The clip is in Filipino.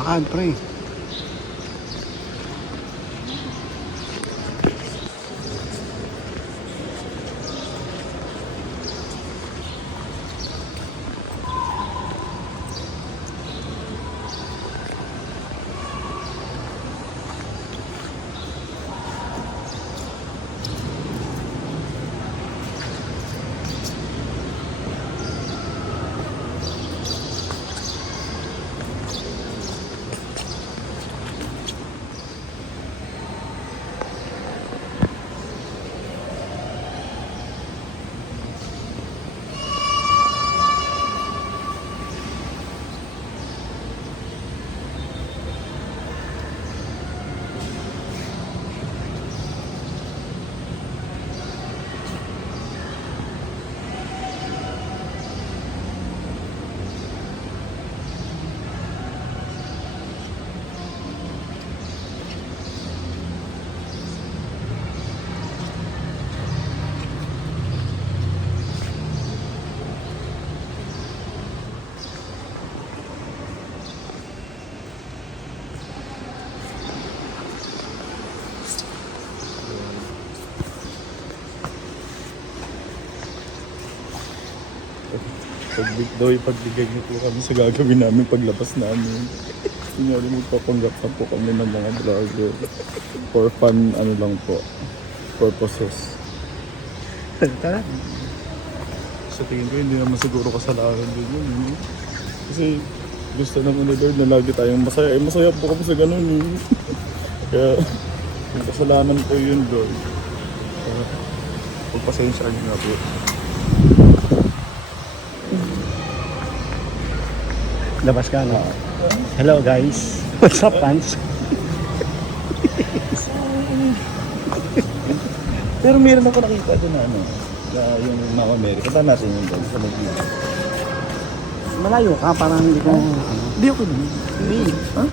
Lakad, pre. Pagbigay niyo po kami sa gagawin namin paglabas namin. Kunyari magpapanggap na po kami ng mga vlogger. For fun, ano lang po, purposes. Tara. Sa tingin ko, hindi naman siguro kasalanan din yun. Kasi gusto naman ni Lord na lagi tayong masaya. Eh, masaya po kami sa ganun. Kaya, yung kasalanan po yun, Lord. Pagpasensya niyo nga po. Labas ka, no? Hello, guys. What's up, fans? Pero meron ako nakita doon na ano, na yung Mama Mary. Punta natin yung doon sa mag-ibig. Malayo ka, parang hindi ko... Hindi ako doon. Hindi. Ha?